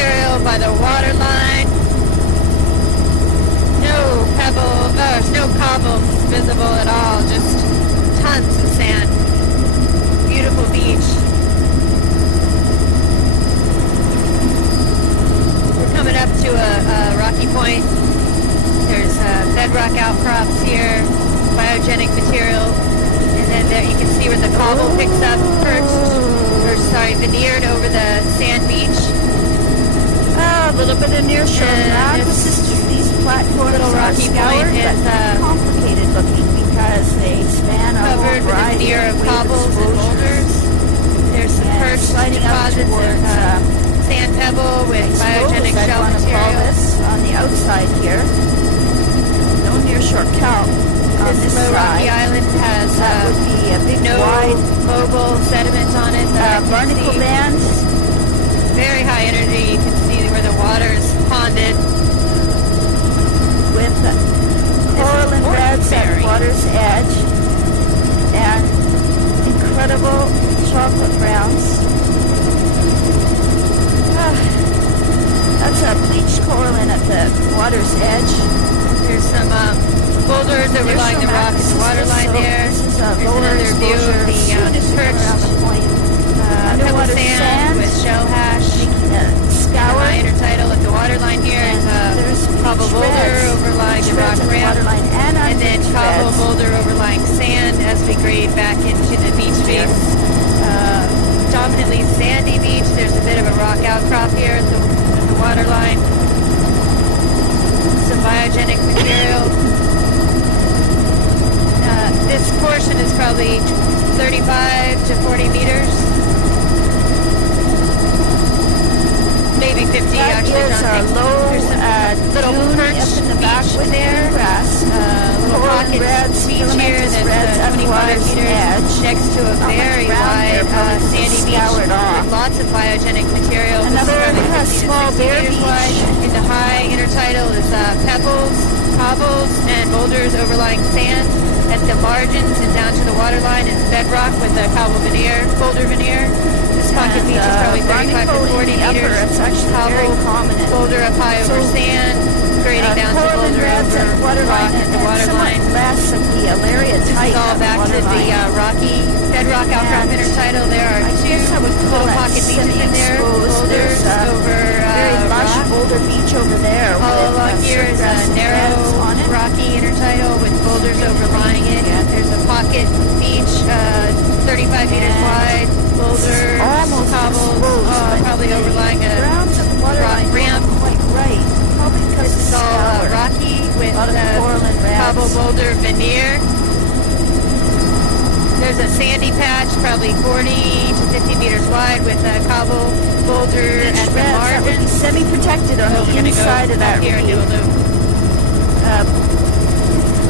material by the water line. No cobbles visible at all, just tons of sand. Beautiful beach. We're coming up to a rocky point. There's bedrock outcrops here, biogenic material, and then there you can see where the cobble picks up, veneered over the sand beach. A little bit of nearshore analysis. These platforms little rocky point is complicated looking because they span a covered with a veneer of cobbles and boulders. There's some perch deposits of sand pebble with biogenic shell material. On the outside here, no nearshore kelp. This low rocky island has would be a big no wide mobile sediment on it. barnacle band. Very high energy. You can see where the water is ponded. With coral and reds at the water's edge and incredible chocolate browns. That's a bleached coralline at the water's edge. There's some boulders overlying the rock and the water line there. There's another view of the perch. Pebble sand with shell hash. Scour. My intertidal at the water line here is a cobble boulder overlying the rock ramp. And then cobble boulder overlying sand as we grade back into the beach face. Dominantly sandy beach. There's a bit of a rock outcrop here at the water line. Some biogenic material. This portion is probably 35 to 40 meters. Maybe 50 actually. There's a low little perch up in the back with there. Grass. Little pocket beach here that's 25 meters next to a very wide sandy beach with lots of biogenic material. Another small bare beach. Wide. In the high intertidal is pebbles, cobbles, and boulders overlying sand. At the margins and down to the water line is bedrock with a cobble veneer, boulder veneer. This pocket beach is probably 35 to 40 meters. It's actually very prominent. Boulder up high over sand, grading down to boulder over rock at the water line. Less of the Alaria type. It's all back to the rocky bedrock outcrop intertidal. There are two little pocket beaches in there. Boulders over very lush rock. boulder beach over there. All along here is a narrow rocky intertidal with boulders overlying it. There's a pocket beach, 35 meters wide. Boulders, cobbles, probably overlying a rock ramp. Right. Probably because it's all rocky with cobble boulder veneer. There's a sandy patch, probably 40 to 50 meters wide, with a cobble boulder at the margin. Semi-protected on the inside of that here and do a loop.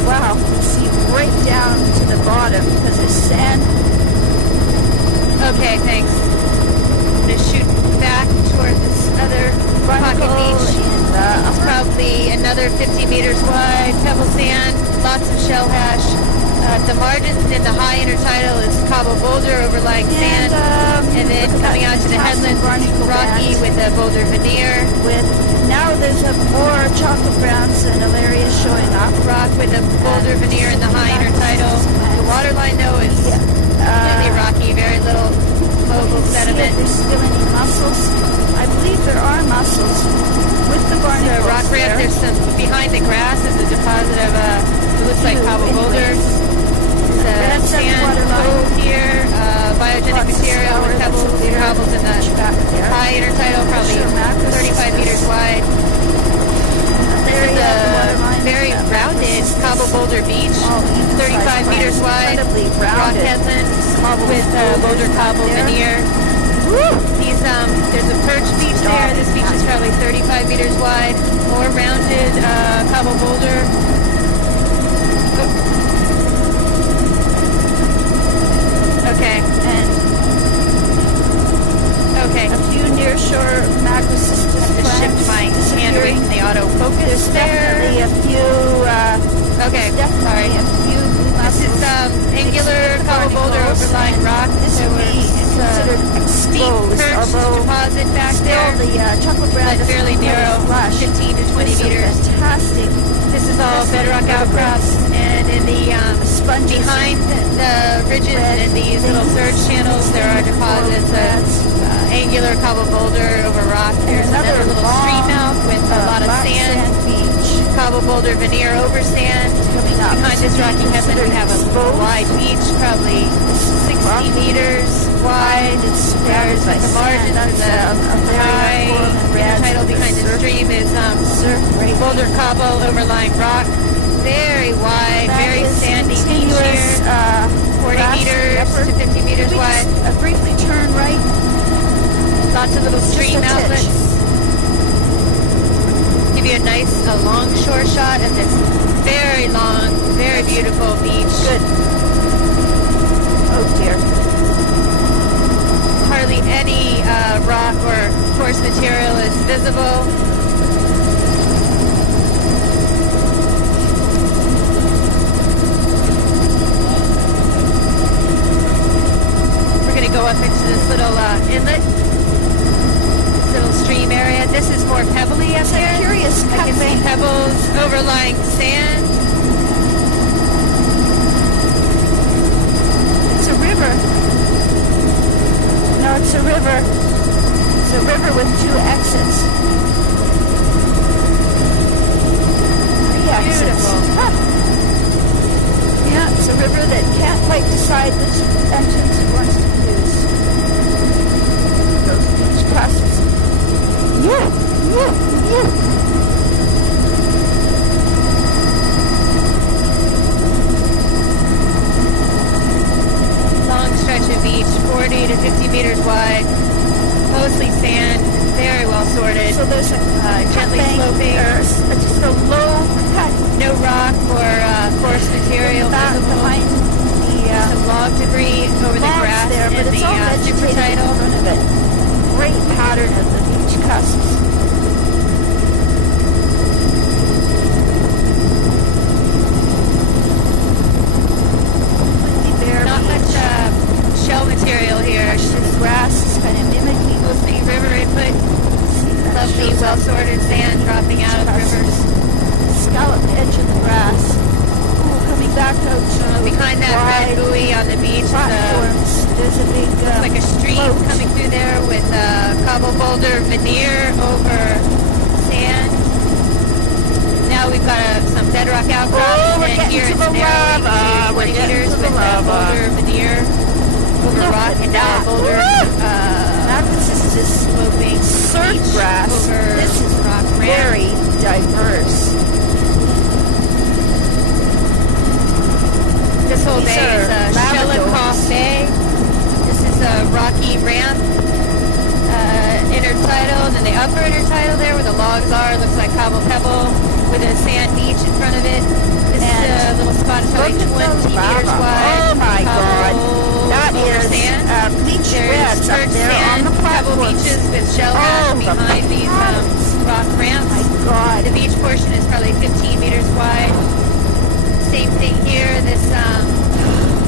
Wow, you can see right down to the bottom because there's sand. Okay, thanks. I'm going to shoot back toward this other pocket beach. It's probably another 50 meters wide, pebble sand, lots of shell hash. At the margins in the high intertidal is cobble boulder overlying sand, and then coming out to the headlands, rocky with a boulder veneer. Now there's more chocolate browns and Alaria showing up. Rock with a boulder veneer in the high intertidal. The water line though is completely rocky, very little mobile sediment. There's still any mussels? I believe there are mussels with the barnacles. The rock ramp, there's some behind the grass is a deposit of it looks like cobble boulders. There's a sand cove here, biogenic material with pebbles and cobbles in the high intertidal, probably 35 meters wide. There's a very rounded cobble boulder beach, 35 meters wide, rock headland with boulder cobble veneer. There's a perch beach there. This beach is probably 35 meters wide, more rounded cobble boulder. Okay. Okay. A few nearshore macrocystis plants. I have to shift my hand away from the autofocus there. Definitely a few. Okay. Sorry. A few. This is angular cobble boulder overlying rock. This would be considered steep perch deposit back back still there, the chocolate brown but is fairly narrow, flush. 15 to 20 There's some meters. fantastic. This is all bedrock outcrops, and in the Sponges behind the ridges and in these little surge channels, there are deposits of angular cobble boulder over rock. There's another little stream mouth with a lot of sand, beach cobble boulder veneer over sand. coming up. Behind this rocky headland, we have a wide beach, probably 60 meters wide. It's There's at the margins and the high tidal behind the stream is boulder cobble overlying rock. Very wide, very sandy beach here. 40 meters to 50 meters wide. Briefly turn right. Lots of little stream outlets. Give you a long shore shot of this very long, very beautiful beach. Good. Oh dear. Hardly any rock or coarse material is visible. We're going to go up into this little inlet, this little stream area. This is more pebbly up here. Curious I can see pebbles overlying sand. It's a river. No, it's a river. It's a river with two exits. Three exits. Beautiful. Huh. Yeah, it's a river that can't quite decide which entrance it wants to use. Those beach cusps. Yeah. Long stretch of beach, 40 to 50 meters wide, mostly sand, very well sorted. So there's a gently bank sloping. there, just a low cut No rock or coarse material back visible. behind the Some log debris over the logs grass there, but and it's all the vegetated super in tidal. front of it. Great pattern of the beach cusps. Not much shell material here. The grass is kind of mimicking Mostly river input. Lovely, well sorted sand dropping out of the rivers. scallop edge of the grass. Ooh, coming back out Behind that red buoy on the beach is platforms. There's a big like a stream float. coming through there with cobble boulder veneer over sand. Now we've got some bedrock outcrops, we're and getting here to it's the narrowing lava. to 20 We're getting meters to the with lava. boulder veneer over Look rock at and now that. boulder This is just sloping surf beach grass. over This is rock ramp. very diverse. This whole These bay is are Shelikoff lavadores. Bay. This is a rocky ramp, intertidal, and then the upper intertidal there where the logs are. Looks like cobble pebble with a sand beach in front of it. This is a little spot that's probably 20 meters wide. Oh my God. That over is sand. bleach There's reds up perched there sand, on the pebble platforms. beaches with shell ash the behind these rock ramps. My God. The beach portion is probably 15 meters wide. Same thing here. This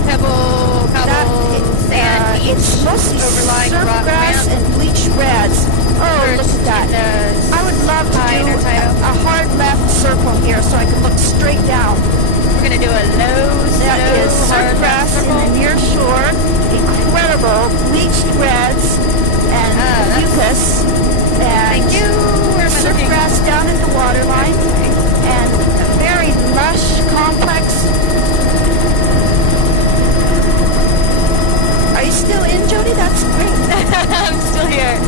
pebble, cobble, sand beach It's mostly overlying surf rock grass ramp. and bleach reds. Oh, look at that. I would love to high do intertidal. a hard left circle here so I can look straight down. We're going to do a That is surf hard grass in circle. the near shore, incredible bleached reds and mucus, and Thank you. Where am I surf looking? grass down at the waterline, and a very lush complex. Are you still in, Jody? That's great. I'm still here.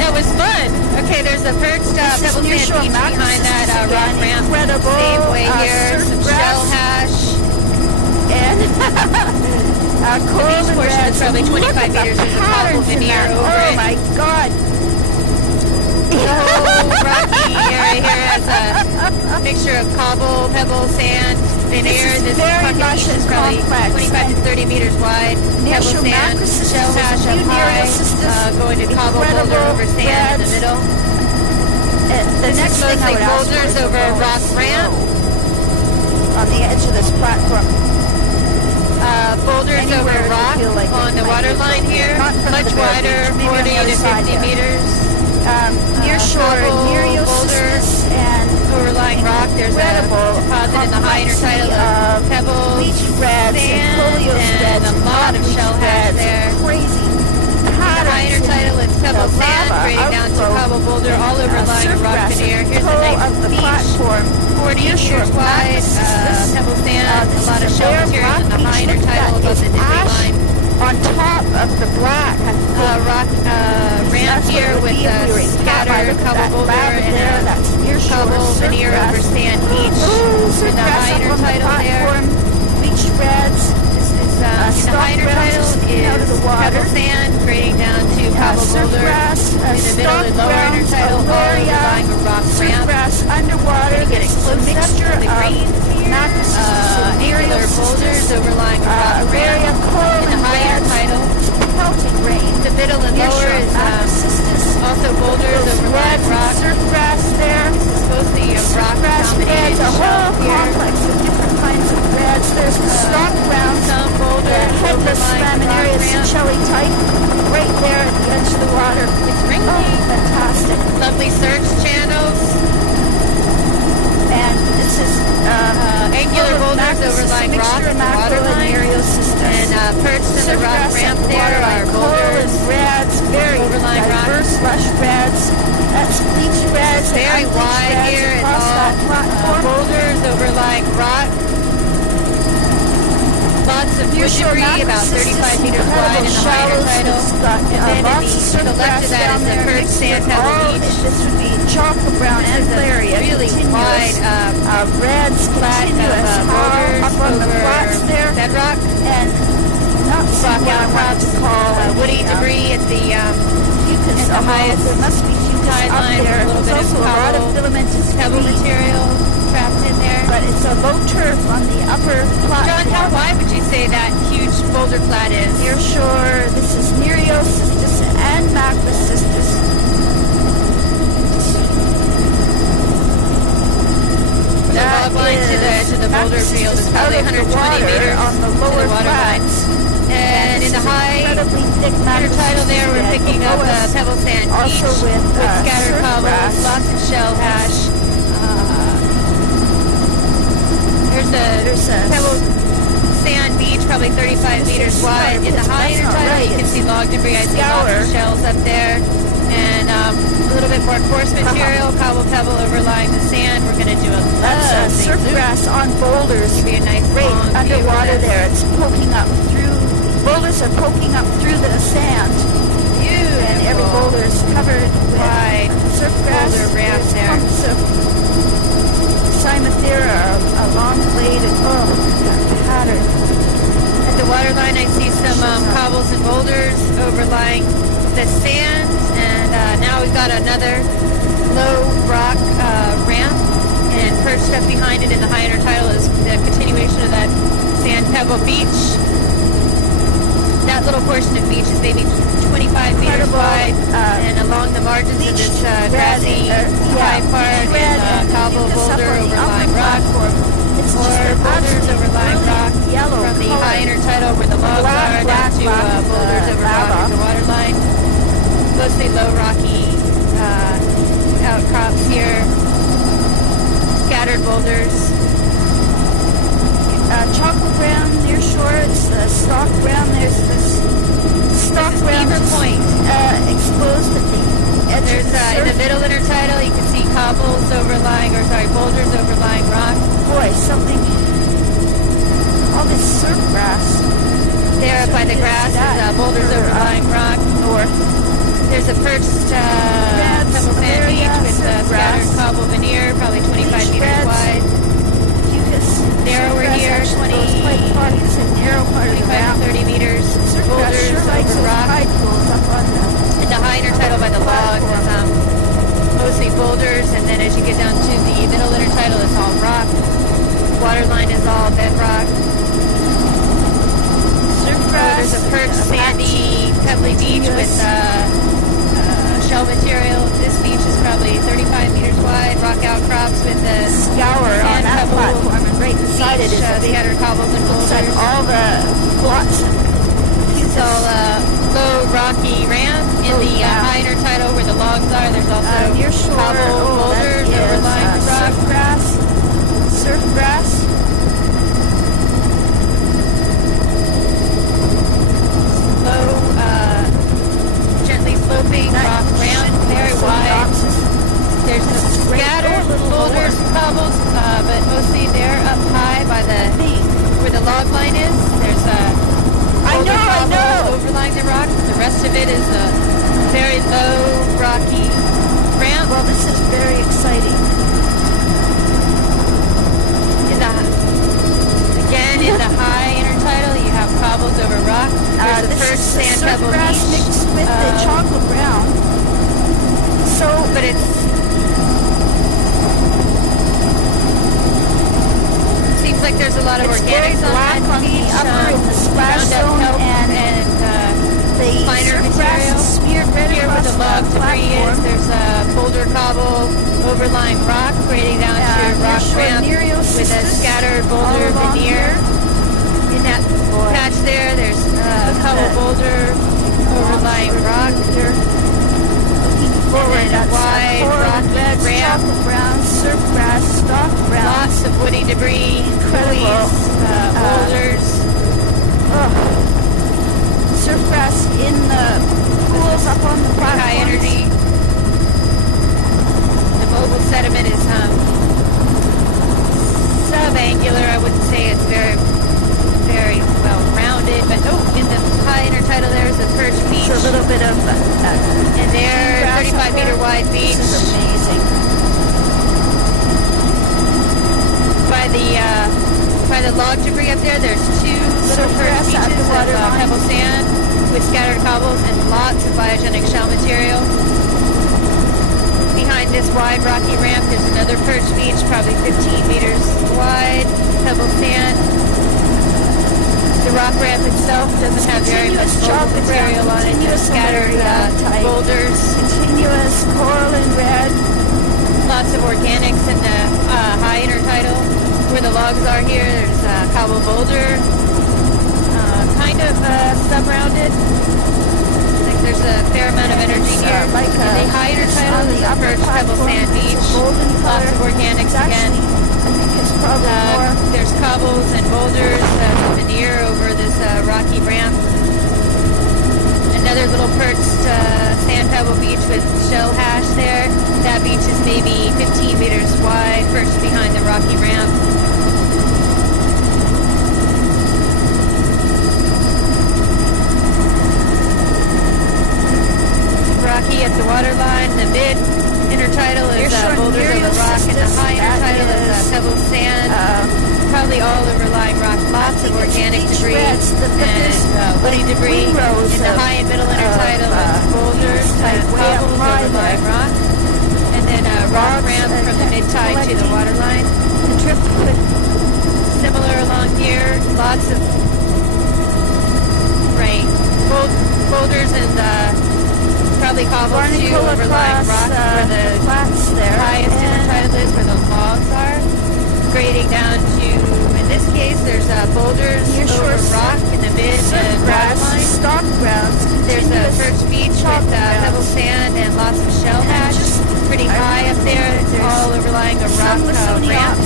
It was fun. Okay, there's a perched pebble near sand shore beach mountains behind that rock again. ramp. Incredible, Same way here. surf Some grass. shell hash. And coral beach and portion reds. is probably Look 25 at the meters. There's a cobble patterns in veneer that. over Oh it. my God. The whole rocky area here has a mixture of cobble, pebble, sand, veneer. This is This very pocket lush beach is and probably complex. 25 to 30 meters wide. Near Pebble shore sand, macrocystis, shell there's a hash up few high, nereocystis, going to cobble boulder incredible over sand in the reds. middle. The This next is thing I mostly would ask for boulders is to over go rock ramp. on the edge of this platform. Boulders Anywhere over that rock you feel like on it the might water be line here. Not from Much wider, beach, maybe on 40 the other to side 50 there. meters. Near shore, Cobble, Nereocistus and overlying rock. There's a incredible deposit in the high intertidal of pebbles, bleach reds and sand, folios and reds a and lot of bleach shell hash reds there. and crazy The high patterns intertidal is pebble the sand, lava grading down to outflow cobble boulder, all overlying surf rock grass veneer. at the Here's a toe nice of the beach, platform. 40 Near shore, meters wide, Macrocystis. pebble sand, This a lot of is a shell bare material rock in the beach. high Look at intertidal that. above It's the debris ash line. on top of the black. I think Rock ramp that's what here it would with be if we were in Cat. scattered Look at cobble that boulder lava and there. That's near shore cobble surf veneer grass. over sand beach. Surf In the grass high up on the intertidal there. platform. Beach reds. This is in the stock high intertidal ground just out of is the water. pebble sand grading down to cobble Surf boulder. grass, In the middle stock of the lower ground, intertidal, all overlying a rock surf ramp. grass underwater. Getting This is a close up mixture to the of greens here. Macrocystis and Angular boulders overlying a rock area ramp. coral In the and high reds. intertidal, Pelting rain. the middle and Near lower shore, is Macrocystis. also boulders Those overlying reds and rock. surf grass there. Mostly a rock Grass dominated reds, a shelf whole here. complex of different kinds of reds. There's the stock ground. Some The boulders headless overlying the rock laminaria ramp. Seychelles type right there at the edge of the water. It's ringing. Oh, fantastic. Lovely search channels. And this is Angular boulders overlying rock and waterline. And perched in the rock ramp there are coral boulders. and reds, very overlying rock. diverse lush reds. That's beach reds. and Very unbleached wide reds here. It's across that all platform. boulders overlying rock. Lots of Near wood shore debris, about 35 meters wide in the high intertidal. And then in lots of the surf left grass of that down is the there. perched mixed sand with pebble all- beach. This would be chocolate brown This is a area. really wide reds, flat continuous of tar boulders up on the flats over there, bedrock. and not Rock what I want outcrops, to call woody debris at the fucus. at the Although highest there must be fucus tide up line, there. a little There's bit of also a lot of cobble, filamentous pebble debris, material trapped in there. but it's a low turf on the upper platform. John, how wide would you say that huge boulder flat is? Near shore, this is Nereocystis and Macrocystis. The log line to the edge of the boulder field is probably 120 meters on the to the lower water line. flats. And in the high incredibly thick intertidal there, we're picking up pebble sand beach also with scattered surf cobbles, grass. lots of shell hash. There's a pebble sand beach, probably 35 meters wide. In the high that's not intertidal, right. you can see log debris. I see lots Scour. of shells up there. And a little bit more coarse material, cobble pebble overlying the sand. We're going to do a That's lovely surf loop. grass on boulders. Give you a nice Great long view of underwater this. there. It's poking up through. Boulders are poking up through the sand, Beautiful. and every boulder is covered with Wide surf grass. boulder ramp There's there. clumps of Cymathera, a long blade, and that pattern. At the waterline, I see some cobbles and boulders overlying the sand, and now we've got another low rock ramp, and perched up behind it in the high intertidal is the continuation of that sand pebble beach. That little portion of beach is maybe 25 meters Incredible, wide, and along the margins of this grassy high part is cobble boulder overlying rock, It's or boulders overlying rock yellow from the color. high intertidal where the logs are down to boulders over rock at the waterline. Mostly low rocky outcrops here, scattered boulders. Chocolate brown near shore, it's the stock brown. There's this stock brown Beaver Point. exposed at the edge There's of the in the surf. middle intertidal you can see cobbles overlying, or sorry, boulders overlying rock. Boy, something. All this surf grass. There by the grass is boulders overlying rock. North. There's a perched pebble sand beach with scattered cobble veneer, probably 25 meters wide. Narrower here, 20, 25 quite far. It's a narrow part of the to ground. 30 meters. Surf grass Boulders sure likes over those rock. tide pools up on the And the high intertidal by the logs is mostly boulders, and then as you get down to the middle intertidal, it's all rock. Waterline is all bedrock. surf grass. There's a perched sandy, pebbly beach with shell material. This beach is probably 35 meters wide. Rock outcrops with the Scour on sand that pebble platform, and right beside it is a big, scattered cobbles and looks like boulders. all the blocks. It's all low rocky the high intertidal where the logs are, there's also near shore. cobble boulders overlying the rock. Surf grass. Low, gently sloping rock ramp, very wide. There's some scattered boulders, cobbles, but mostly they're up high by where the log line is. There's a boulder cobble overlying the rock. The rest of it is a very low, rocky ramp. Well, this is very exciting. In the high intertidal, you have cobbles over rock. There's a perched sand pebble grass beach. mixed with the chocolate brown. But it seems like there's a lot of organics on that beach. Upper in the splash zone and the finer material. Smeared red Here where the log debris is, there's a boulder cobble overlying rock, grading down to a rock ramp with a scattered boulder veneer. In that patch there, there's a cobble boulder overlying rock. And a wide rocky ramp. Brown, surf grass, stalk brown. Lots of woody debris, buoys, boulders. Surf grass in the pools up on the platforms. High energy. The mobile sediment is subangular. I wouldn't say it's very, very well rounded, but in the high intertidal there's a perch beach. It's a little bit of and there, 35 meter wide beach. This is amazing. By the log debris up there, there's two little perch beaches of pebble sand with scattered cobbles and lots of biogenic shell material. Behind this wide rocky ramp, there's another perch beach, probably 15 meters wide, pebble sand. The rock ramp itself doesn't have very much mobile material on it, just scattered boulders. Continuous coral and red. Lots of organics in the high intertidal. Where the logs are here, there's a cobble boulder, kind of sub-rounded. I think there's a fair amount of energy here. In the high intertidal, there's a perched pebble sand beach. Lots of organics again. I think it's probably more. There's cobbles and boulders, veneer over this rocky ramp. Another little perched sand pebble beach with shell hash there. That beach is maybe 15 meters wide, perched behind the rocky ramp. Rocky at the waterline. The mid intertidal is boulders over rock, and the high intertidal is pebble sand. Probably all overlying rock. Lots of organic debris and woody debris. In the high and middle intertidal is boulders and cobbles overlying rock. And then a rock ramp from the mid-tide to the waterline. Similar along here. Lots of boulders and probably cobbles too overlying rock where the highest intertidal is, where those logs are. Grading down to, in this case, there's boulders over rock in the mid and waterline. Stock grounds. There's a perch beach with pebble sand and lots of shell hash. Pretty high up there. There's all overlying a rock ramp.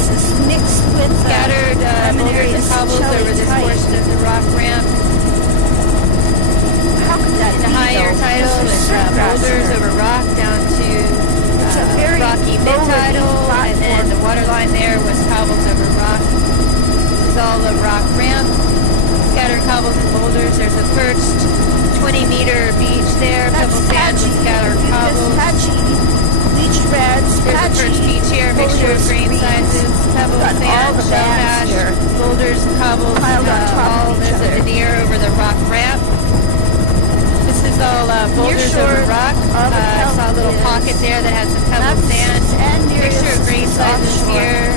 Mixed with scattered boulders and cobbles over this portion of the rock ramp. How could that in the higher tidal, there's boulders over rock down to rocky mid-tidal, and then the waterline there was cobbles over rock. This is all a rock ramp. Scattered cobbles and boulders. There's a perched 20-meter beach there, pebble sand with scattered cobbles. Bleached reds, there's a perched beach here, mixture of grain sizes, pebble sand, shell hash, boulders, cobbles, all there's a veneer over the rock ramp. This is all boulders over rock. I saw a little pocket there that had some pebble sand. Mixture of grain sizes here.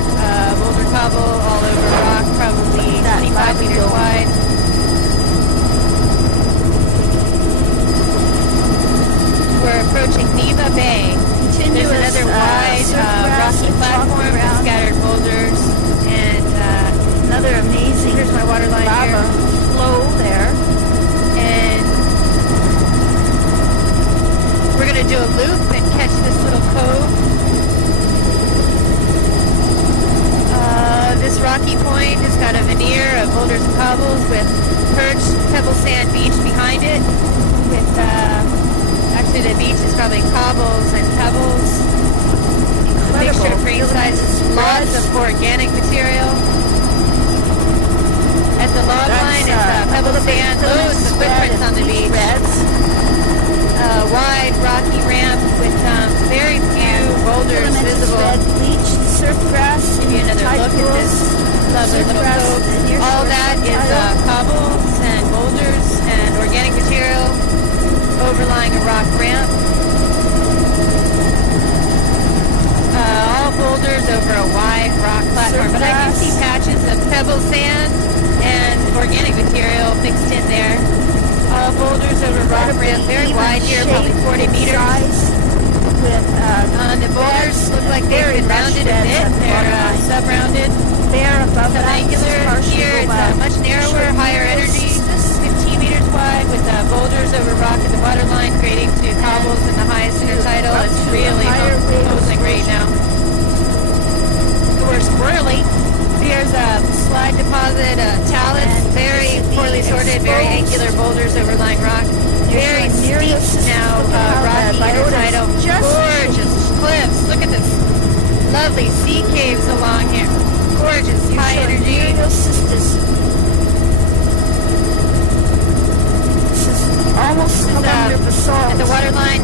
Boulder cobble all over rock, probably 25 meters wide. We're approaching Neva Bay. There's another wide rocky platform with scattered boulders and another amazing. Here's my waterline lava flow there. And pebbles with perch pebble sand beach behind it. With actually the beach is probably cobbles and pebbles. A mixture of frame sizes, lots of organic material. At the log line is pebble sand, loads of footprints on the beach. Wide rocky ramp with very few boulders visible. Bleached surf grass. Give you another look at this lovely little cove. All that is cobbles and boulders and organic material overlying a rock ramp. All boulders over a wide rock platform, but I do see patches of pebble sand and organic material mixed in there. All boulders over rock ramp, very wide here, probably 40 meters. The boulders look like they've been rounded a bit. They're sub-rounded. Triangular. Here it's much narrower, higher energy, 15 meters wide with boulders over rock at the waterline, creating to cobbles in the highest intertidal. It's really posing right now. We're squirrely. Here's a slide deposit, talus, very poorly sorted, very angular boulders overlying rock. Very steep now, rocky intertidal. Gorgeous cliffs. Look at this. Lovely sea caves along here. Gorgeous, high energy. Almost under basalt. At the waterline,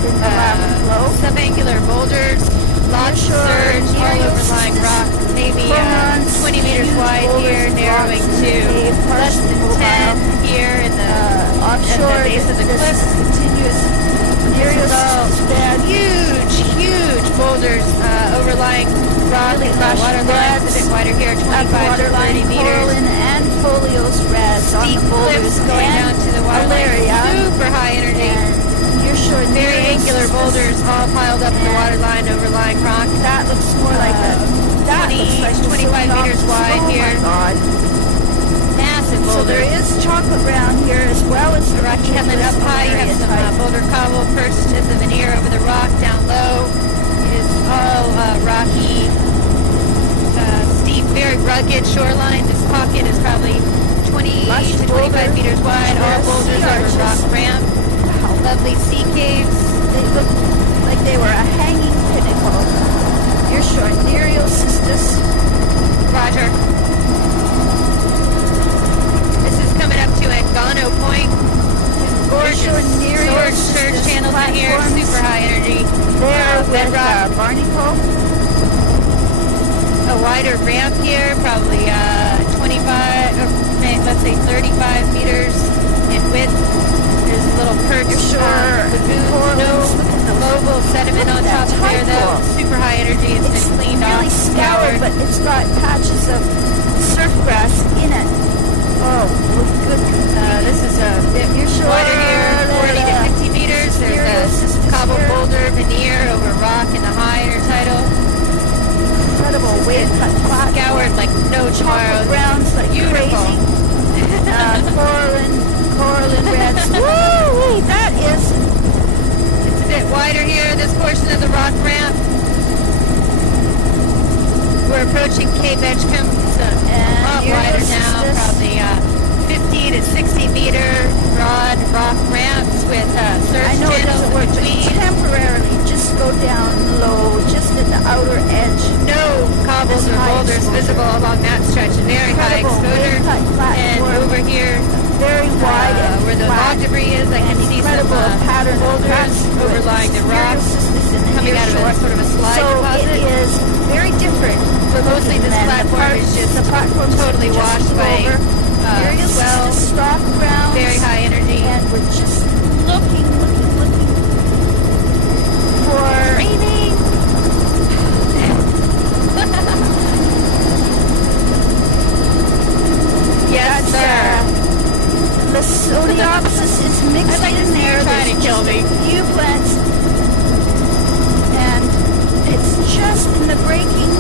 subangular boulders, lots of surge, all overlying rock, maybe 20 meters wide here, narrowing to less than 10 here in the offshore base of the cliff. Huge boulders overlying rock and the waterline. It's a bit wider here, 25 to 30 meters. And folios reds Steep cliffs going down to the waterline. Super high energy. You're showing very angular boulders all piled up in the waterline overlying rock. That looks more like a 25 meters wide here. God. Massive boulders. So there is chocolate round here as well as the rocky headland up high. You have some boulder cobble perched as a veneer over the rock. Down low is all rocky, steep, very rugged shoreline. This pocket is probably 20 to 25 meters wide. All boulders over rock ramp. Lovely sea caves. They look like they were a hanging pinnacle. You're showing Nereocystis. Roger. This is coming up to Angano Point. Gorgeous surge channels in here. Super high energy. There bedrock. Barnacle. A wider ramp here, probably 25, or let's say 35 meters in width. There's a little perch lagoon, no mobile sediment on top of there though. Super high energy. It's been cleaned off, really scoured, but it's got patches of surf grass in it. Oh, good. This is a bit wider here, 40 to 50 meters. There's a cobble boulder veneer over rock in the high intertidal. Incredible wave cut flat. Scoured like no tomorrow. Browns like beautiful. Coralline reds. Woo! That is. It's a bit wider here, this portion of the rock ramp. We're approaching Cape Edgecombe. It's a lot wider now, probably 50 to 60 meter broad rock ramps with surge channels in between. Temporarily, just go down low, just at the outer edge. No cobbles or boulders visible along that stretch. Very high exposure. And over here, very wide where the log debris is, I can see some boulders overlying the rocks coming out of sort of a slide deposit. It is very different. But mostly this platform is just totally washed by stock ground. Very high energy. And we're just looking for raining. Yes, sir. Lysoniopsis is mixed in there. Trying to kill me. A few plants, and it's just in the breaking.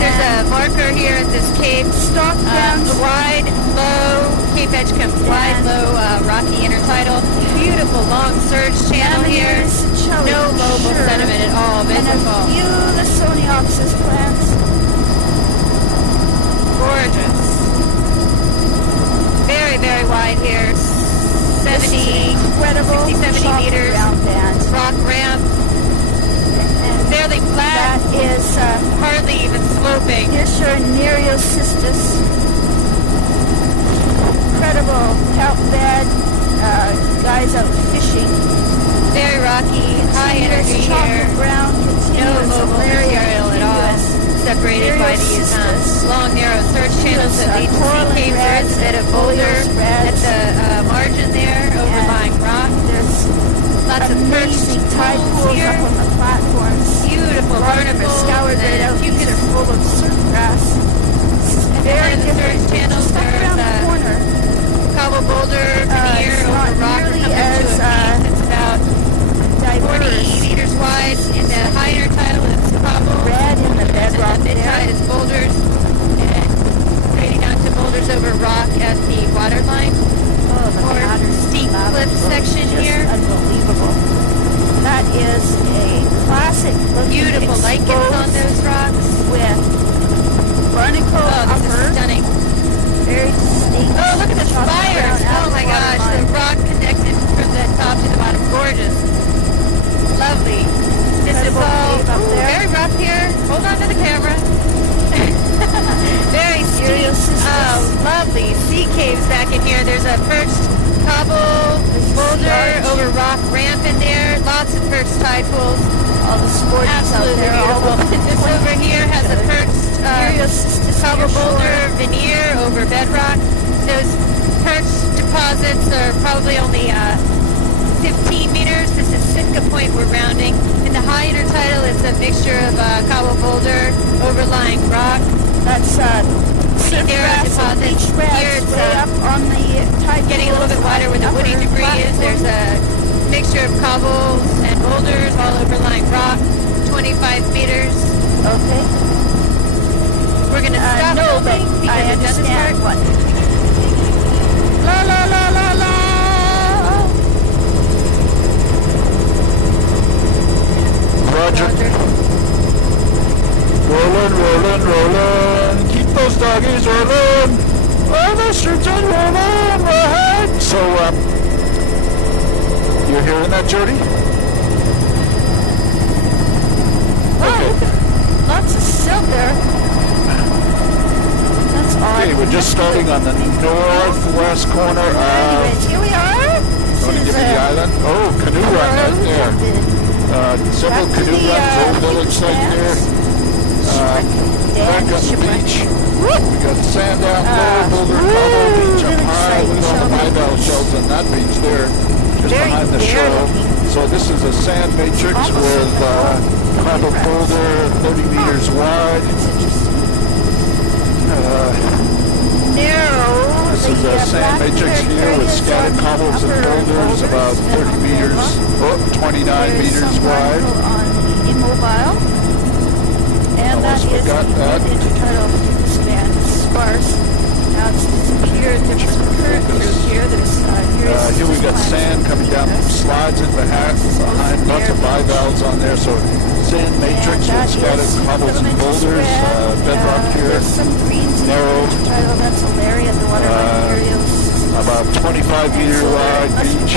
There's a marker here at this cape. Stock ground. Wide, low, Cape Edgecombe, wide, low, rocky intertidal. Beautiful long surge channel here. No mobile sediment at all visible. And a few Lysoniopsis plants. 70, incredible 60, 70 chalk meters. ground band. Rock ramp, And fairly flat, that is hardly even sloping. here's your Nereocystis. Incredible kelp bed. Guys out fishing. Very rocky, high energy Chalk here. ground, No continuous mobile malaria material at all. Separated by these long, narrow surge channels that lead to sea caves. There is a bit of boulder at the margin there, overlying rock. There's Lots of perched amazing tide pools pools here. up on the platforms. Beautiful barnacles Scoured right out. and These are full of surf grass. Very Very the different. surge channels. Just up There's around the corner. cobble boulder veneer it's over not rock nearly coming to a as, peak. It's about 40 Diverse. meters wide. In the high intertidal, it's cobble. Red in the bedrock And the mid-tide there. is boulders. And grading down to boulders over rock at the water line. Oh, the Or patterns, steep lava cliff flow, section just here. Unbelievable. That is a classic looking Beautiful lichens on exposed those rocks. with barnacle Oh, this upper, is stunning. very distinct. Oh, look at the chalk spires. ground at Oh my the gosh, the waterline. rock connected from the top to the bottom. Gorgeous. Lovely. This is Incredible all cave up there. very rough here. Hold on to the camera. Very steep. Nereocystis. Oh, lovely. Sea caves back in here. There's a perched cobble boulder arch. over rock ramp in there. Lots of perched tide pools. All the sports out Absolutely there. All beautiful. the This over here has a perched Nereocystis cobble near shore. boulder veneer over bedrock. Those perched deposits are probably only 15 meters. This is Sitka Point we're rounding. In the high intertidal, it's a mixture of cobble boulder, overlying rock. That's surf Narrow grass and deposits. beach Here grass it's, way up on the tide Getting a little bit pools, wider where the upper woody debris is. There's platform. a mixture of cobbles and boulders, all overlying rock. 25 meters. Okay. We're going to stop No, but filming because I it doesn't understand start. what. La la la la la. Roger. Rolling, rolling, rolling. Keep those doggies rolling. Oh, the streets are rolling. Right. So, you're hearing that, Jody? Oh, lots of silt there. That's odd. Okay, we're just starting on the northwest corner of... Anyways, here we are. Want to give me the island? Oh, canoe run right there. Several Back to canoe the, runs, old village site there. Back on the beach. We got sand down low, boulder, cobble, beach up high. Look at all the bivalve shells on that beach there, just Very behind the show. looking. So this is a sand matrix Almost with cobble boulder 30 meters wide. Narrow. This is a sand matrix here with scattered cobbles and boulders about 30 meters, 29 meters wide. On the immobile. And that Almost is forgot the that. intertidal span sparse. Now it's disappeared. There was a current through here. There's Here we got sand coming down from slides in behind lots of bivalves on there. So sand matrix with scattered cobbles and boulders, bedrock here, There's some greens in narrow, the intertidal. That's hilarious. The water about 25 meter wide beach,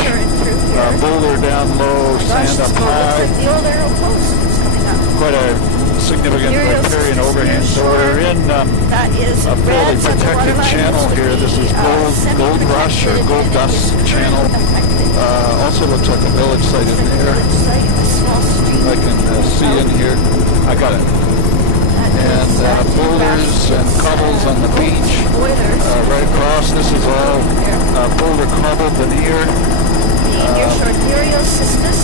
boulder down low, sand up high. The old arrow post is coming up. Quite a significant riparian overhang. So we're in That is a fairly protected channel here. This is Gold Rush or Gold Dust Channel. Also looks like a village site in there. I can see in here. I got it. And boulders and cobbles on the beach. Right across, this is all boulder cobble veneer.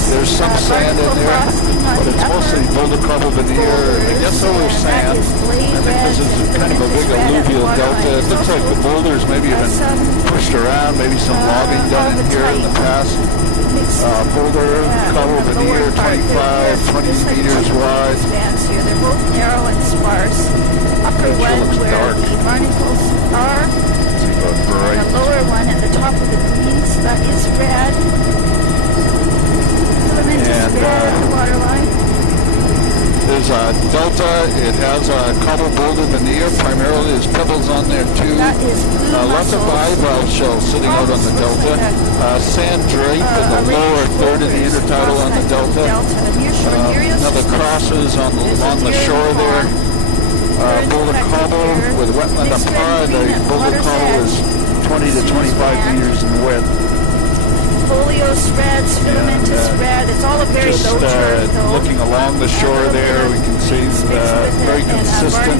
There's some sand in there, but it's mostly boulder cobble veneer. I guess over sand. I think this is kind of a big alluvial delta. It looks like the boulders maybe have been pushed around, maybe some logging done in here in the past. Boulder cobble veneer, 20 meters wide. They're both narrow and sparse. Upper one where the barnacles are. The lower one at the top of the greens, that is red. Filament is red on the waterline. There's a delta. It has a cobble boulder veneer. Primarily, there's pebbles on there too. That is blue Lots of bivalve shells sitting out on the delta. Sand drape in the lower third of the intertidal on the delta. Another crosses along the shore there. Boulder cobble with wetland up high. The boulder cobble is 20 to 25 meters in width. Folio spreads, filamentous spread. It's all a very Just low turn, though. looking along the shore there, we can see very consistent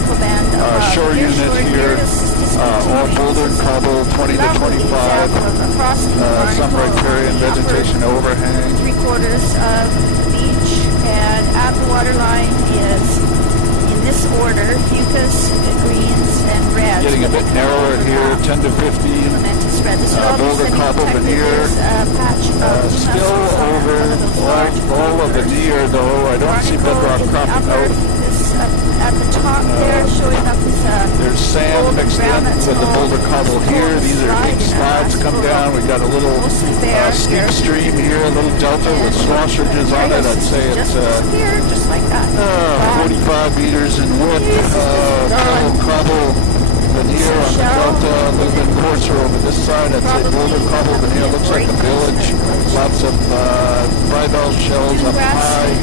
shore unit here. All boulder and cobble, 20 to 25. Some riparian vegetation overhang. 3/4 of the beach, and at the waterline is, in this order, fucus, greens, and reds. Getting a bit narrower here, 10 to 15. Boulder cobble veneer. Still over all of the veneer, though. I don't see bedrock cropping out. At the top there, showing up as there's sand mixed in with the boulder cobble here. These are big slides come down. We've got a little steep stream here, a little delta with swash ridges on it. I'd say it's 45 meters in width. Cobble veneer on the delta, a little bit coarser over this side. I'd say boulder cobble veneer looks like a village. Lots of bivalve shells up high.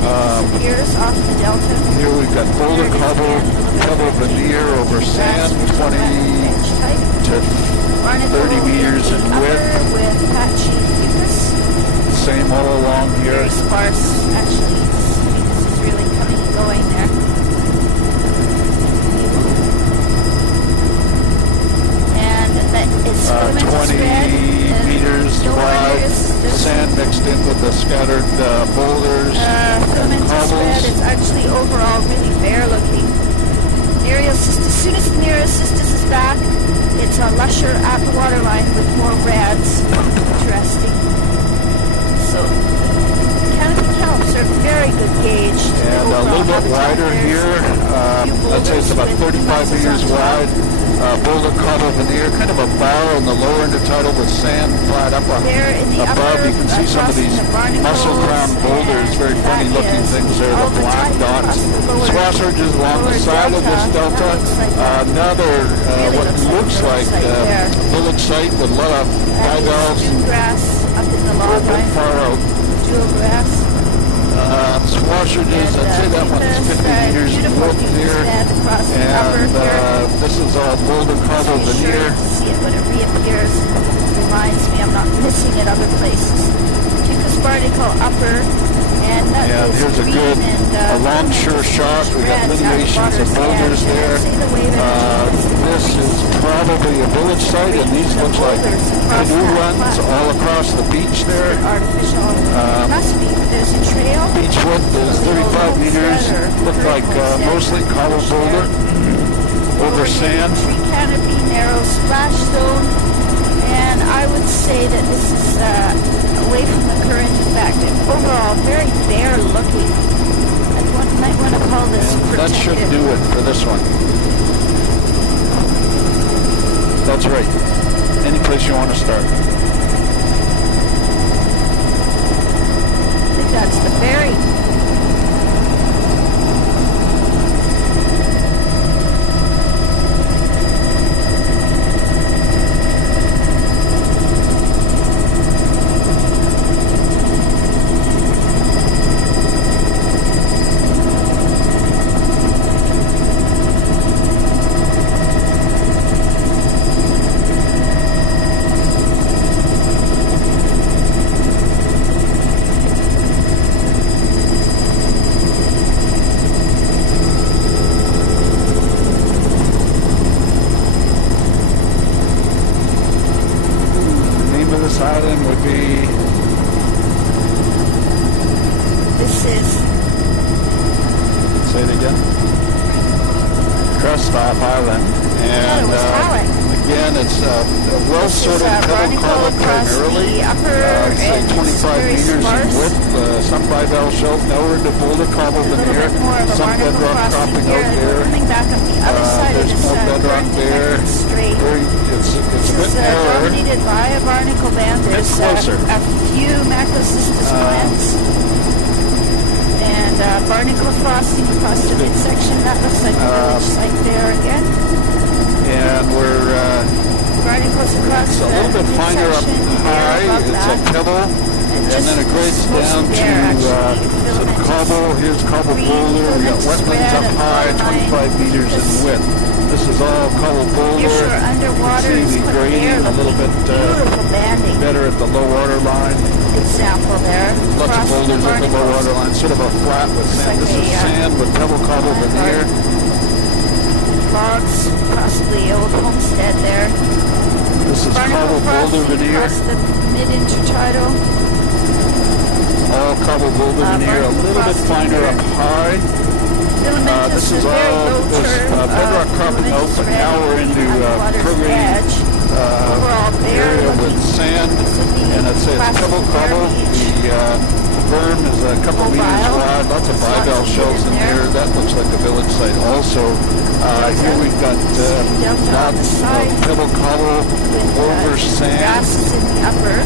Disappears off the delta. Here we've got boulder cobble veneer over sand, 20 to 30 meters in width. With patchy fucus. Same all along here. Very sparse, actually. This is really coming and going there. And that is 20 meters wide. Sand mixed in with the scattered boulders and cobbles. It's actually overall really bare looking. Aerial cystis, as soon as the nearest cystis is back, it's a lusher at the waterline with more reds. Interesting. So, canopy kelps are very good gauge. And a little bit wider here. I'd say it's about 35 meters wide. Boulder cobble veneer, kind of a bow in the lower intertidal with sand flat up above. You can see some of these muscle crown boulders, very funny looking things there, the black dots. Swash ridges along the side of this delta. Another, what looks like village site with a lot of bivalves. Grass up in the log line. Far out. Jewel grass. Swash ridges, I'd say that one's 50 meters in width here. And this is all boulder cobble veneer. See it when it reappears. Reminds me I'm not missing it other places. Fucus barnacle upper, and that is here's a good, a long sure shot. We got lineations of boulders there. This is probably a village site, and these look like canoe runs all across the beach there. Must be. There's a trail. Beach width is 35 meters. Look like mostly cobble boulder over sand. Tree canopy, narrow splash zone, and I would say that this is away from the current effect. And overall, very bare looking. I might want to call this protected. That should do it for this one. That's right. Any place you want to start. That's the ferry. Island would be... This is... Say it again. Creststop Island. And again, it's a well-sorted pebble column primarily. Say 25 meters in width. Some bivalve shelf, now we're into boulder cobble veneer. Some bedrock cropping out there. There's more bedrock there. It's a bit narrower. Dominated by a barnacle band. There's a few macrocystis plants. And barnacle frosting across the midsection. That looks like the village site there again. And we're Barnacles across it's a the little bit finer up midsection high. there above It's that. a pebble, and then it grades down to some cobble. Here's cobble boulder. We got wetlands up high, 25 meters in width. This is all cobble boulder. Nearshore underwater See is the put grading there. a little bit Beautiful banding better at the low water line. example there. Lots of Crossing boulders at the low barnacles. water line, sort of a flat with sand. like This is a, sand with pebble cobble veneer. Logs, possibly old homestead there. This is Barnacle cobble boulder frosting veneer. across the mid-intertidal. All cobble boulder veneer, a little bit finer up high. Filamentous This is and very all low this turn. bedrock cropping out, but now we're into permeating edge. Overall bare area with looking. sand, and it's pebble cobble. The berm is a couple meters wide, lots of bivalve shells in there. That looks like a village site also. Here we've got lots of pebble cobble over sand. Grasses in the upper.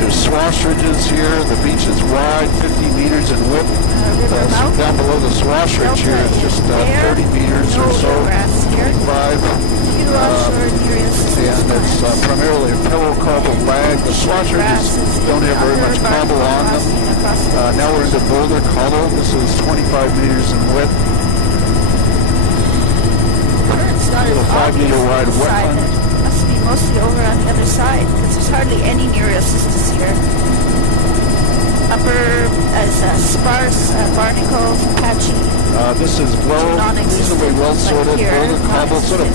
There's swash ridges here. The beach is wide, 50 meters in width. River mouth. Down below the swash ridge here is just 30 meters or so. Grass here. 5. Few offshore areas. And it's primarily a pebble cobble bag. The swash ridges don't have very much cobble on them. Now we're into boulder cobble. This is 25 meters in width. Current's not as Little 5 meter wide wetland. Must be mostly over on the other side because there's hardly any Nereocystis here. Upper as sparse barnacles, patchy. This is reasonably well sorted. Boulder cobble, sort of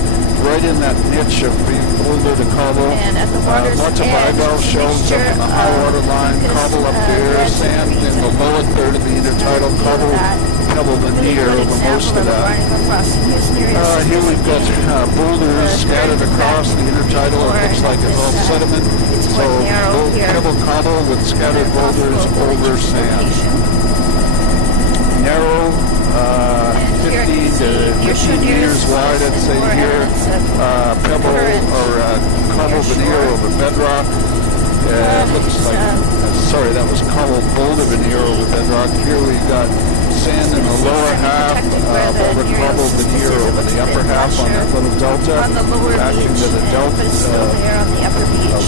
right in that niche of being boulder to cobble. And at the water's Lots of bivalve shells up on the high water line, cobble up there, sand in the lower third of the intertidal, cobble, pebble veneer over most of that. Here we've got boulders scattered across the intertidal. It looks like it's all sediment. So pebble cobble with scattered boulders over sand. Narrow, 15 to 15 meters wide, I'd say here. Pebble or cobble veneer over bedrock. Looks like, sorry, that was cobble boulder veneer over bedrock. Here we got sand in the lower half, over cobble veneer over the upper half on that little delta. Back into the delta,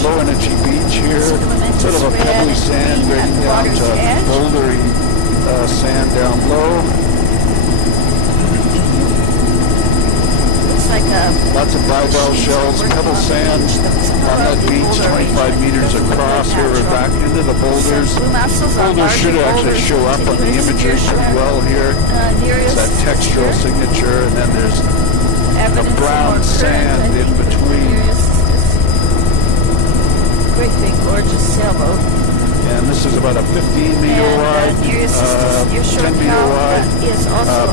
low energy beach here. Sort of a pebbly sand grading down to bouldery sand down low. Lots of bivalve shells, pebble sand on that beach, 25 meters across. Here we're back into the boulders. Boulders should actually show up on the imagery pretty well here. It's that textural signature, and then there's a brown sand in between. Great big gorgeous sailboat. And this is about a 15 meter wide, 10 meter wide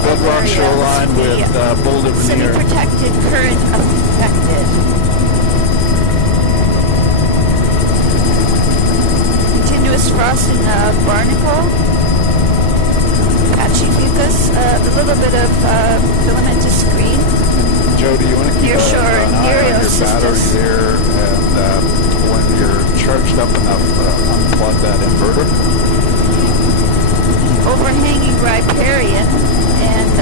bedrock shoreline with boulder veneer. Semi-protected, current affected. Continuous frosting of barnacle, patchy fucus, a little bit of filamentous green. Joe, do you want to keep an eye on your battery there, and when you're charged up enough, unplug that inverter? Overhanging riparian and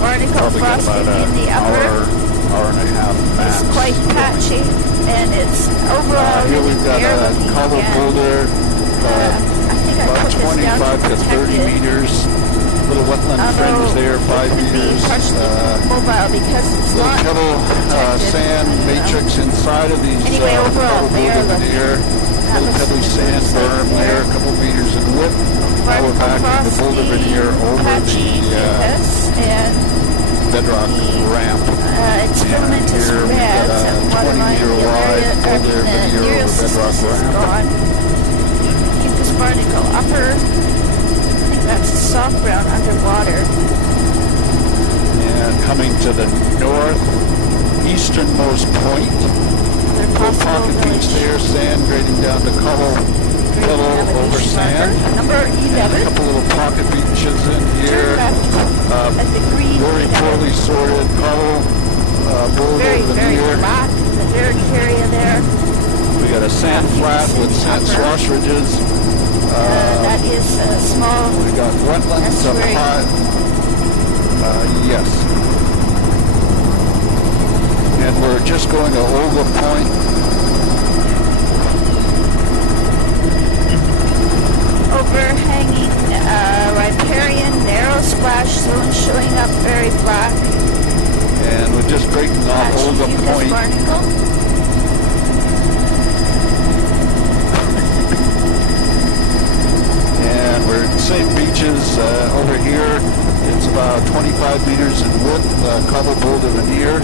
barnacle frosting in the upper. Hour and a half max. It's quite patchy, and it's overall here we've got a cobble boulder, I think I about put this down 25 to 30 meters. Little wetland fringe there, 5 meters. Mobile because it's little not pebble sand matrix inside of these anyway, overall, boulder veneer. Little pebbly sand berm there, a couple meters in width. Now we're back in the boulder veneer over the bedrock ramp. It's filamentous here red, we've got a 20 meter wide boulder veneer over bedrock ramp. Fucus barnacle upper. I think that's a soft brown underwater. And coming to the northeasternmost point, little pocket beach there, sand grading down to cobble over sand. Number 11. And a couple little pocket beaches in here. At the green. Very poorly sorted cobble boulder very veneer. black in the very area there. We got a sand flat with sand swash ridges. That is a small. We got wetlands up estuary. high. Yes. And we're just going to Olga Point. Overhanging riparian narrow splash zone showing up very black. And we're just breaking off Olga Point. Barnacle. And we're at St. Beaches over here. It's about 25 meters in width, cobble boulder veneer,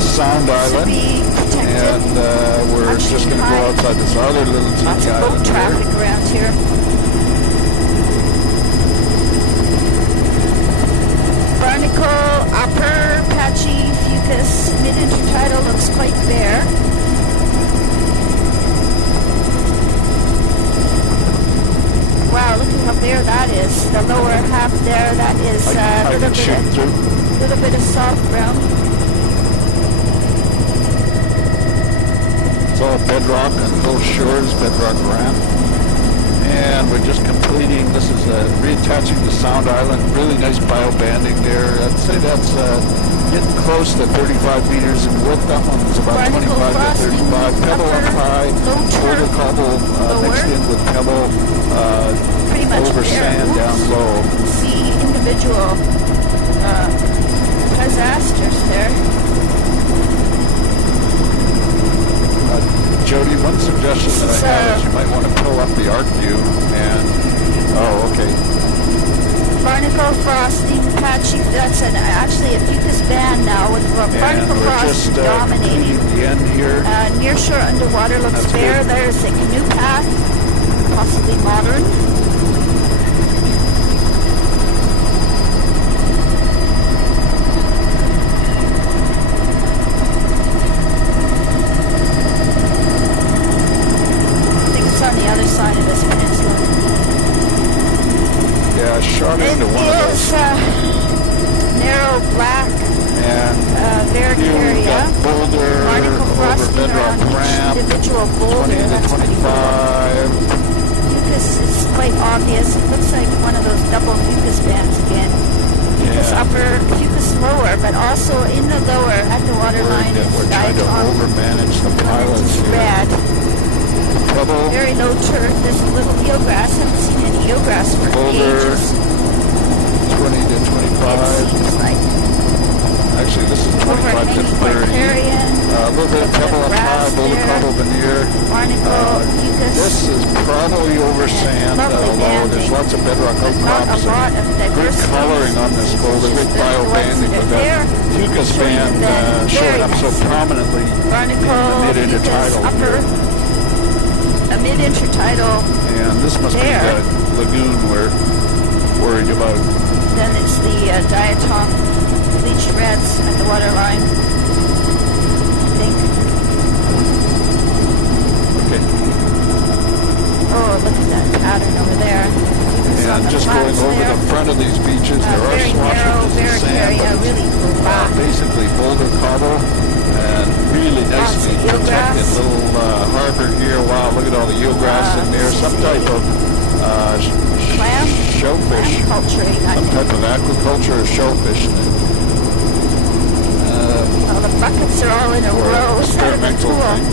Sound Island, and we're just going to go outside this other little Lots teeny of boat island traffic here. around here. Barnacle, upper, patchy, fucus, mid-intertidal looks quite bare. Wow, look at how bare that is. The lower half there, that is I can shoot through. little bit of soft brown. It's all bedrock on both shores, bedrock ramp. And we're just completing, this is reattaching the Sound Island. Really nice biobanding there. I'd say that's getting close to 35 meters in width. That one's about Barnacle 25 to frosting, 35. Pebble up upper, high, low boulder turf, cobble mixed in with pebble, pretty much over bare. sand Oops. down low. See individual disasters there. Jody, one suggestion that I have is you might want to pull up the arc view and, oh, okay. Barnacle frosting, patchy, that's actually a fucus band now with And barnacle we're frosting just dominating. completing the end here. Near shore underwater looks That's bare. good. There's a canoe path, possibly modern. I think it's on the other side of this peninsula. Yeah, shot It into one of those. is narrow black And Varick here we've area. got boulder Barnacle over frosting bedrock around ramp, each individual 20 boulder. to That's pretty cool. 25. Fucus is quite obvious. It looks like one of those double fucus bands again. Fucus Yeah. upper, fucus lower, but also in the lower at the waterline is We're trying to diatom. overmanage the pilots It's here. red. Pebble, Very low turf. There's a little eelgrass. Haven't seen any eelgrass for Boulder, ages. 20 to It 25. seems like Actually, this is 25 to overhanging 30. riparian. A little bit of pebble up high, boulder there. cobble veneer. Barnacle, fucus. This is probably over sand, lovely although there's banding. lots of bedrock Not a outcrops lot and of good diversity. coloring on this boulder, It's good just the bio ones banding that with are that there. fucus Showing band the band. showing Very up so nice. prominently in Barnacle, the fucus mid-intertidal upper, here. a mid-intertidal. And this must There. be the lagoon we're worried about. Then it's the diatom bleached reds at the waterline. I think. Okay. Oh, look at that pattern over there. Fucus on And the just going flats over there. the front of these beaches, there are Very narrow, swashes very of sand, area, but really it's black. basically boulder cobble and really Lots nicely of eelgrass. protected little harbor here. Wow, look at all the eelgrass in there. Some type of Clam? shellfish. Clam culturing, I Some think. type of aquaculture or shellfish. Oh, the buckets are all in a Or row. Is that a experimental tool? thing.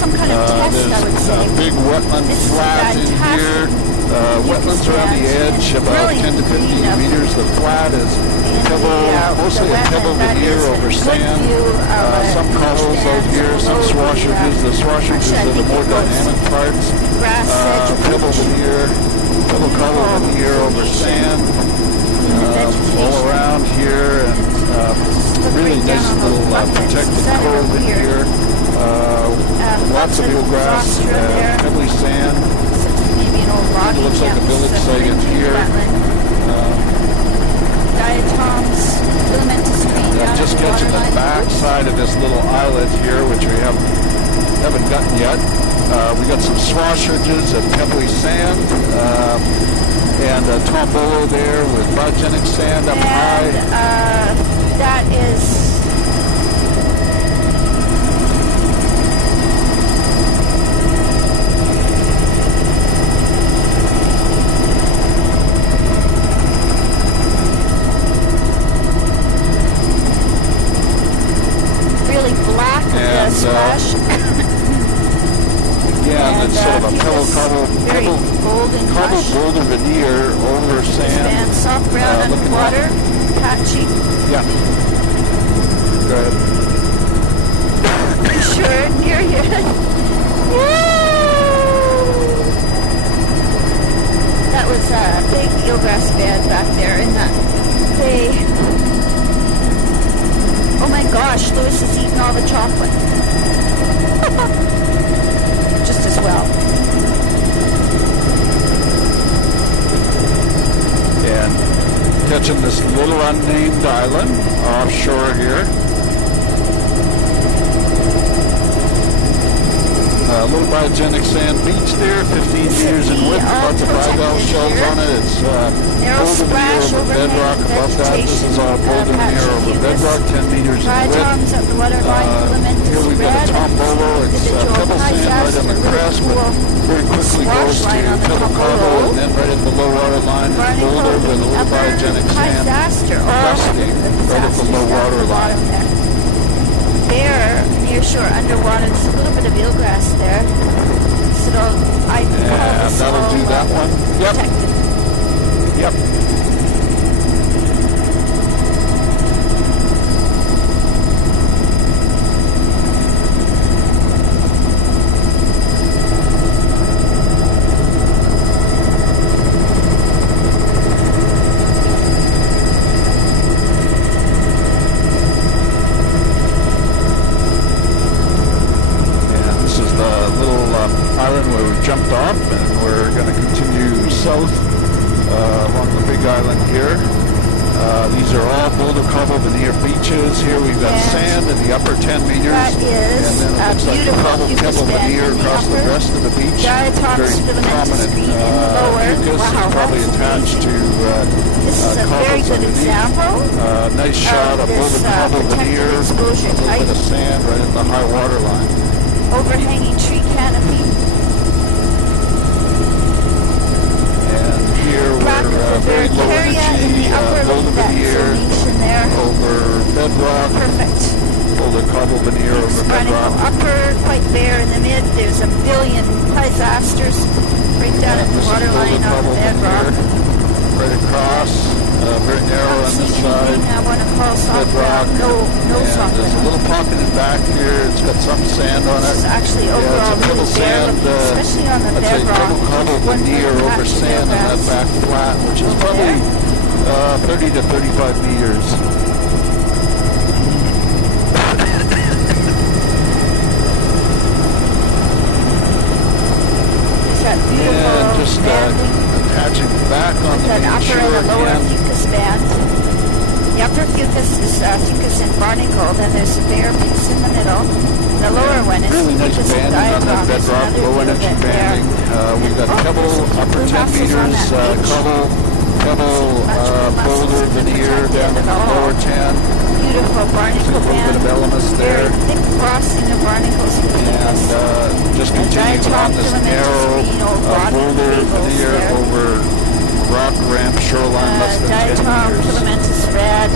Some kind of test, I would There's say. a big wetland This is flat in fantastic. here. Wetlands around the edge, about Brilliant 10 to 15 cleanup. meters. The flat is And pebble, mostly the a pebble wetland, that veneer is a over good sand. view of Some cobbles out here, some swashages. The swashages are the more dynamic parts. grass edge of Pebble beach. veneer, pebble cobble veneer over sand. All around here, and really right down nice on those little buckets. protected Is that cove in weird? here. Lots of eelgrass, Zostra there. pebbly sand. Maybe an old logging Looks like a camp. village It's a site in pretty here. wetland. Diatoms, filamentous green down Just at the catching the waterline. back side of this little islet here, which we haven't gotten yet. We got some swashages of pebbly sand, and a tombolo there with biogenic sand up high. And that is splash. Again, it's sort of a very golden cobble lush. boulder veneer over sand. And soft brown looking underwater, patchy. Yeah. Go ahead. Sure, near here. That was a big eelgrass bed back there in that bay. Oh my gosh, Lewis has eaten all the chocolate. Just as well. And catching this little unnamed island offshore here. A little biogenic sand beach there, 15 meters in width, lots of bivalve shells on it. It's golden veneer over bedrock. Above that, this is all golden veneer over bedrock, 10 meters in width. Here we've got a tombolo. It's pebble sand right on the crest, but very quickly goes to pebble cobble, and then right at the low water line is boulder with a little biogenic sand resting right at the low water line. There, near shore, underwater, there's a little bit of eelgrass there. So I call this that'll do that one. Yep. Protected. Yep. Jumped off, and we're going to continue south along the big island here. These are all boulder cobble veneer beaches. Here we've got sand in the upper 10 meters, that is and then it looks like cobble pebble veneer across the rest of the beach. Very prominent fucus is probably attached to this is a very good example. Nice shot of boulder cobble veneer, a little bit of sand right at the high water line. Overhanging tree canopy. Here we're very low energy, boulder veneer over bedrock. Perfect. Boulder cobble veneer over bedrock. Upper, quite bare in the mid. There's a billion pisasters right down at the waterline on the bedrock. Right across, very narrow on this side. I want to call bedrock. No soft. There's a little pocket in back here. It's got some sand on it. It's actually overall really bare, especially on the bedrock. I'd say cobble veneer over sand on that back flat, which is probably 30 to 35 meters. And just attaching back on the main shore and the lower again. fucus band. The upper fucus is fucus and barnacle, then there's a bare piece in the middle. The lower one is really nice fucus and banding on that bedrock, low energy banding. We've got pebble, upper 10 meters, cobble, boulder veneer down in the lower 10. Beautiful barnacle a little bit of elements there. Very thick crossing of barnacles. And just continuing on this narrow boulder veneer over rock ramp shoreline less than 10 meters. Filamentous red.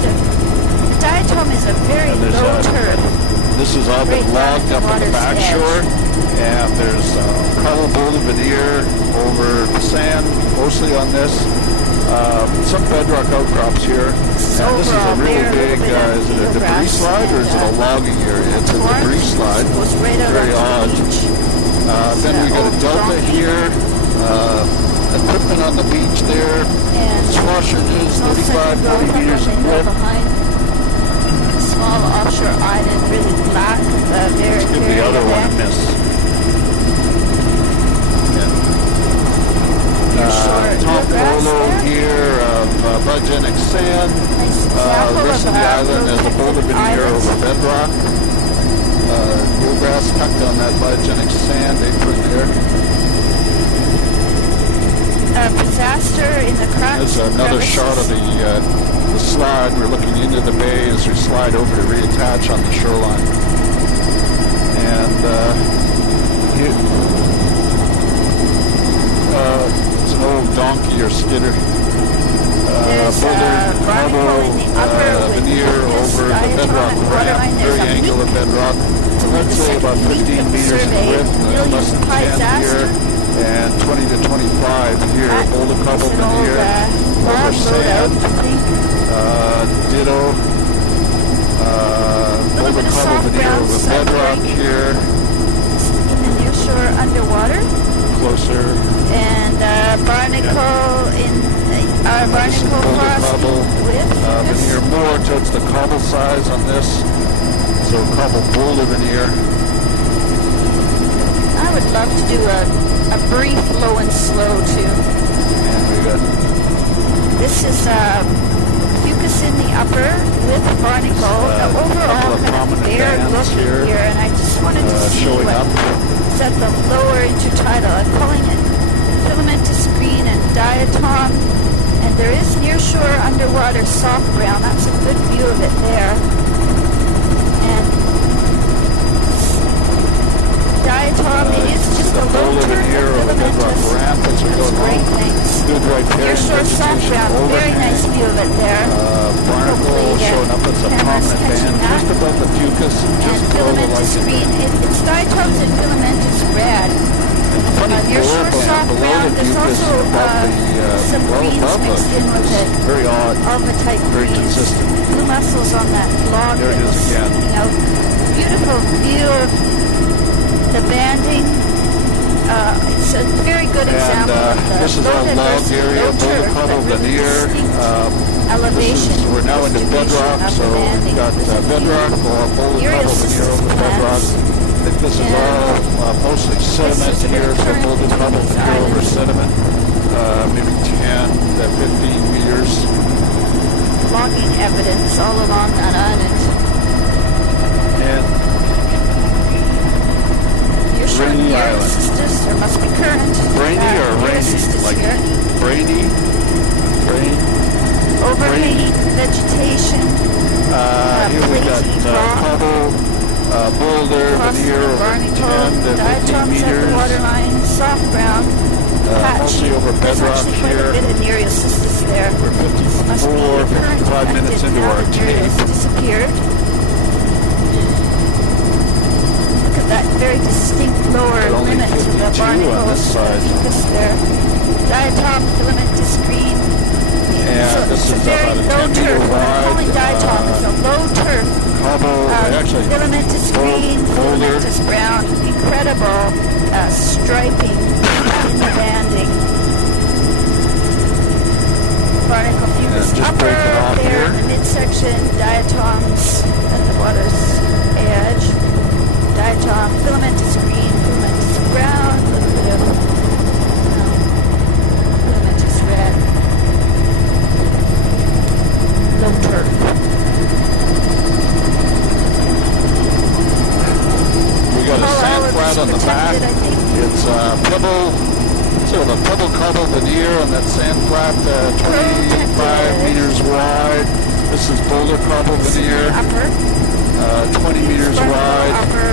The diatom is a very low turf. This is all been logged up on the back shore, and there's cobble boulder veneer over the sand, mostly on this. Some bedrock outcrops here. And this is a real big, is it a debris slide or is it a logging area? It's a debris slide. Very odd. Then we got a delta here. Equipment on the beach there. Swashages, 35, 40 meters in width. Small offshore island, really black. Let's give the other one a miss. Tombolo here of biogenic sand. Rest of the island is a boulder veneer over bedrock. Bluegrass tucked on that biogenic sand apron there. Disaster in the cracks. There's another shot of the slide. We're looking into the bay as we slide over to reattach on the shoreline. And it's an old donkey or skidder. There's boulder Barnacle in the upper with veneer Fucus, over the bedrock diatom, and ramp, waterline. There's very a angular meek, bedrock. Let's say about 15 meters in width, less than 10 here, and 20 to 25 here. Boulder cobble veneer over sand. Ditto. Boulder cobble veneer over bedrock here. In the near shore underwater. Closer. And barnacle in barnacle crossing with veneer more towards the cobble size on this. So cobble boulder veneer. I would love to do a brief low and slow too. And we got this is Fucus in the upper with barnacle. Overall kind of bare look here, and I just wanted to see showing up. what's at the lower intertidal. I'm calling it filamentous green and diatom. And there is near shore underwater soft brown. That's a good view of it there. And diatom, it is just a low turn filamentous. That's great, thanks. Good right there. Near shore soft brown, very nice view of it there. Barnacle showing up as a prominent band just above the Fucus, just below the filamentous green. It's diatoms and filamentous red. Near shore soft brown, there's also some greens mixed in with it. Very odd. Alva-type Very greens. consistent. Blue mussels on that log There it that is was again. sticking out. Beautiful view of the banding. It's a very good example of the this is low our head log versus area, low boulder turf, cobble but really veneer. distinct elevation. We're now into distribution bedrock, of so the banding. we've got bedrock, boulder Uriel cobble veneer cystis over bedrock. plants. I think this is all mostly sediment is a here, so current boulder cobble between veneer over these sediment, maybe 10 to 15 meters. Logging evidence all along that island. And You're sure Rainy Uriel Island. cystis, there must be current. Brainy or Uriel rainy? cystis Like here. brainy? Brain? Overhanging vegetation. Here we got Platy rock. cobble, boulder, Crossing veneer the over 10 barnacle, to 15 diatoms at the meters. waterline, soft brown, patchy. Mostly over There's bedrock actually quite here. a bit of Uriel cystis there. We're Must be 54, current 55 minutes affected into now our that there tape. has disappeared. Look at that very distinct lower But only limit to the 52 on barnacles, this side. Fucus there. Diatom, filamentous green. And So this it's a is very about a low 10 meter turf. What I'm calling wide, diatom is a low turf. Cobble, actually, Filamentous green, boulder. filamentous brown, incredible striping in the banding. Barnacle Fucus just upper break it off there here. in the midsection, diatoms at the water's edge. Diatom, filamentous green, filamentous brown, a little bit of filamentous red. Low turf. We got a sand flat on the back. I think. It's pebble, sort of a pebble cobble veneer on that sand flat, 25 meters wide. This is boulder cobble veneer, Upper. 20 meters wide. Upper.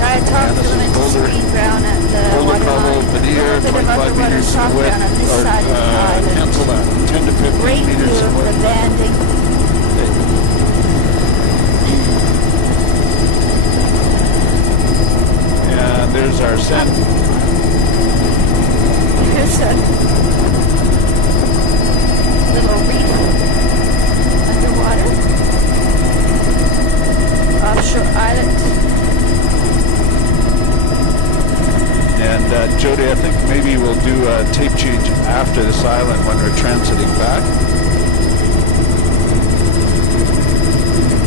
Diatom, And this is filamentous boulder- green brown at the Boulder cobble waterline. veneer, A little bit of 25 underwater meters in soft width, brown on this or side of the island. cancel that, 10 to 15 Great view meters in of the width. banding. And there's our sand. Here's a little reef underwater. Offshore island. And Jody, I think maybe we'll do a tape change after this island when we're transiting back.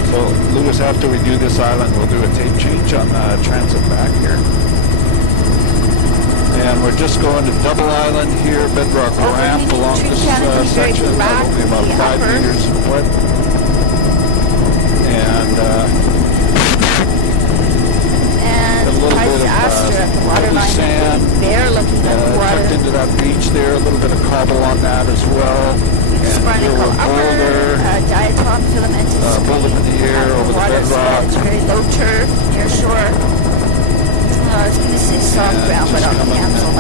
So, Lewis, after we do this island, we'll do a tape change on the transit back here. And we're just going to Double Island here, bedrock ramp along tree this canopy, very section, black probably about in the 5 upper. meters in width. And a little bit of Aster at the waterline. sand, Bare looking at the tucked water. into that beach there, a little bit of cobble on that as well. And here Barnacle we're upper, boulder, diatom filamentous boulder green veneer at the over the water's bedrock. edge, very low turf near shore. I was going to say soft And ground, but just I'll coming cancel.